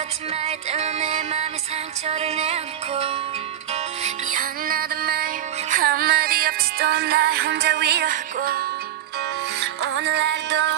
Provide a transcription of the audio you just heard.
같은 말들로 내 맘에 상처를 내놓고 미안하단 말 한마디 없이도 날 혼자 위로하고 오늘 하루도